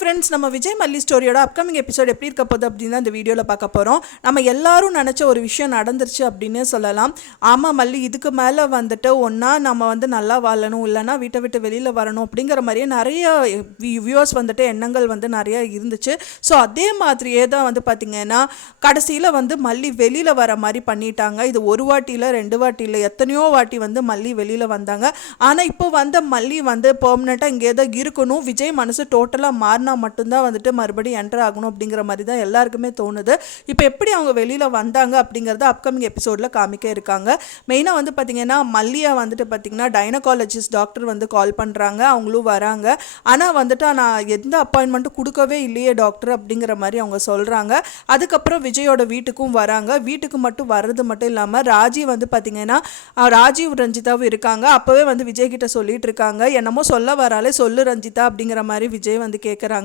Friends, நம்ம விஜய் மல்லி ஸ்டோரியோட upcoming episode எப்படி இருக்க போகுது அப்படின்னு இந்த வீடியோவில் பார்க்க போகிறோம். நம்ம எல்லாரும் நினச்ச ஒரு விஷயம் நடந்துருச்சு அப்படின்னு சொல்லலாம். ஆமாம் மல்லி, இதுக்கு மேலே வந்துட்டு ஒன்றா நம்ம வந்து நல்லா வாழணும், இல்லைனா வீட்டை விட்டு வெளியில் வரணும் அப்படிங்கிற மாதிரியே நிறைய வியூவர்ஸ் வந்துட்டு எண்ணங்கள் வந்து நிறைய இருந்துச்சு. ஸோ அதே மாதிரியே தான் வந்து பார்த்திங்கன்னா கடைசியில் வந்து மல்லி வெளியில் வர மாதிரி பண்ணிட்டாங்க. இது ஒரு வாட்டியில் 2 வாட்டியில் எத்தனையோ வாட்டி வந்து மல்லி வெளியில் வந்தாங்க. ஆனால் இப்போ வந்த மல்லி வந்து பெர்மனெண்ட்டாக இங்கே தான் இருக்கணும், விஜய் மனசு டோட்டலாக மாறினா மட்டும்தான் வந்துட்டு மறுபடியும் என்டர் ஆகணும் அப்படிங்கிற மாதிரி தான் எல்லாருக்குமே தோணுது. இப்போ எப்படி அவங்க வெளியில் வந்தாங்க அப்படிங்கிறத அப்கமிங் எபிசோடில் காமிக்க இருக்காங்க. மெயினாக வந்து பார்த்திங்கன்னா மல்லியை வந்துட்டு பார்த்திங்கன்னா டைனகாலஜிஸ்ட் டாக்டர் வந்து கால் பண்ணுறாங்க, அவங்களும் வராங்க. ஆனால் வந்துட்டு நான் எந்த அப்பாயின்மெண்ட்டும் கொடுக்கவே இல்லையே டாக்டர் அப்படிங்கிற மாதிரி அவங்க சொல்கிறாங்க. அதுக்கப்புறம் விஜயோட வீட்டுக்கும் வராங்க. வீட்டுக்கு மட்டும் வர்றது மட்டும் இல்லாமல் ராஜீவ் வந்து பார்த்திங்கன்னா ராஜீவ் ரஞ்சிதாவும் இருக்காங்க. அப்போவே வந்து விஜய் கிட்ட சொல்லிட்டு இருக்காங்க, என்னமோ சொல்ல வராலே சொல்லு ரஞ்சிதா அப்படிங்கிற மாதிரி விஜய் வந்து கேட்குறாங்க.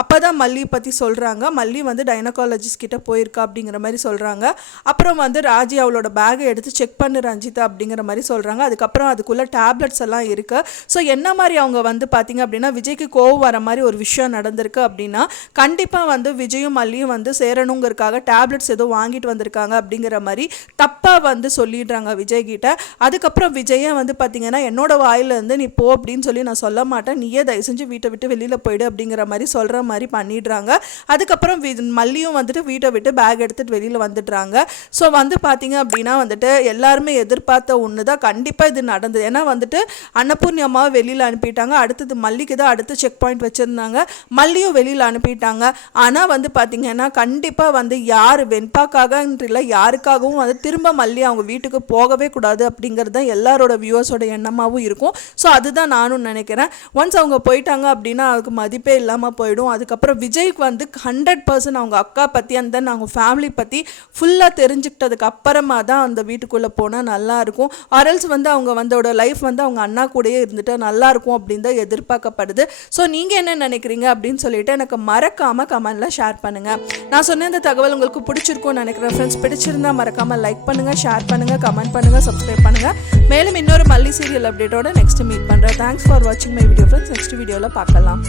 அப்போ தான் மல்லி பற்றி சொல்கிறாங்க. மல்லி வந்து டைனகாலஜிஸ்ட் கிட்ட போயிருக்கா அப்படிங்கிற மாதிரி சொல்கிறாங்க. அப்புறம் வந்து ராஜி அவளோட பேகை எடுத்து செக் பண்ணு ரஞ்சிதா அப்படிங்கிற மாதிரி சொல்கிறாங்க. அதுக்கப்புறம் அதுக்குள்ளே டேப்லெட்ஸ் எல்லாம் இருக்குது. ஸோ என்ன மாதிரி அவங்க வந்து பார்த்திங்க அப்படின்னா விஜய்க்கு கோவம் வர மாதிரி ஒரு விஷயம் நடந்திருக்கு அப்படின்னா கண்டிப்பாக வந்து விஜயும் மல்லியும் வந்து சேரணுங்கிறதுக்காக டேப்லெட்ஸ் ஏதோ வாங்கிட்டு வந்திருக்காங்க அப்படிங்கிற மாதிரி தப்பாக வந்து சொல்லிடுறாங்க விஜய் கிட்ட. அதுக்கப்புறம் விஜயை வந்து பார்த்திங்கன்னா என்னோட வாயிலேருந்து நீ போ அப்படின்னு சொல்லி நான் சொல்ல மாட்டேன், நீயே தயவு செஞ்சு வீட்டை விட்டு வெளியில் போயிடு அப்படிங்கிற மாதிரி சொல்கிற மாதிரி பண்ணிடுறாங்க. அதுக்கப்புறம் மல்லியும் வந்துட்டு வீட்டை விட்டு பேக் எடுத்துகிட்டு வெளியில் வந்துடுறாங்க. ஸோ வந்து பார்த்திங்க அப்படின்னா வந்துட்டு எல்லாருமே எதிர்பார்த்த ஒன்று தான் கண்டிப்பாக இது நடந்தது. ஏன்னா வந்துட்டு அன்னபூர்ணியம்மாவை வெளியில் அனுப்பிட்டாங்க. அடுத்தது மல்லிக்கு தான் அடுத்து செக் பாயிண்ட் வச்சுருந்தாங்க, மல்லியும் வெளியில் அனுப்பிட்டாங்க. ஆனால் வந்து பார்த்திங்கன்னா கண்டிப்பாக வந்து யார் வெண்பாக்காகன்ற இல்லை யாருக்காகவும் வந்து திரும்ப மல்லி அவங்க வீட்டுக்கு போகவே கூடாது அப்படிங்கிறது தான் எல்லாரோட வியூவர்ஸோட எண்ணமாகவும் இருக்கும். ஸோ அதுதான் நானும் நினைக்கிறேன். ஒன்ஸ் அவங்க போயிட்டாங்க அப்படின்னா அதுக்கு மதிப்பே இல்லாமல் போயிடும். அதுக்கப்புறம் விஜய்க்கு வந்து 100% அவங்க அக்கா பற்றி அந்த அவங்க ஃபேமிலி பற்றி ஃபுல்லாக தெரிஞ்சுக்கிட்டதுக்கு அப்புறமா தான் அந்த வீட்டுக்குள்ளே போனால் நல்லாயிருக்கும். ஆர்எல்ஸ் வந்து அவங்க வந்தோட லைஃப் வந்து அவங்க அண்ணா கூடயே இருந்துட்டு நல்லாயிருக்கும் அப்படின்னு தான் எதிர்பார்க்கப்படுது. ஸோ நீங்கள் என்ன நினைக்கிறீங்க அப்படின்னு சொல்லிட்டு எனக்கு மறக்காமல் கமெண்டில் ஷேர் பண்ணுங்கள். நான் சொன்ன இந்த தகவல் உங்களுக்கு பிடிச்சிருக்கும்னு நினைக்கிறேன். ஃப்ரெண்ட்ஸ், பிடிச்சிருந்தா மறக்காமல் லைக் பண்ணுங்கள், ஷேர் பண்ணுங்கள், கமெண்ட் பண்ணுங்கள், சப்ஸ்கிரைப் பண்ணுங்கள். மேலும் இன்னொரு மல்லி சீரியல் அப்டேட்டோட நெக்ஸ்ட் மீட் பண்ணுறேன். தேங்க்ஸ் ஃபார் வாட்சிங் மை வீடியோ ஃப்ரெண்ட்ஸ். நெக்ஸ்ட் வீடியோவில் பார்க்கலாம்.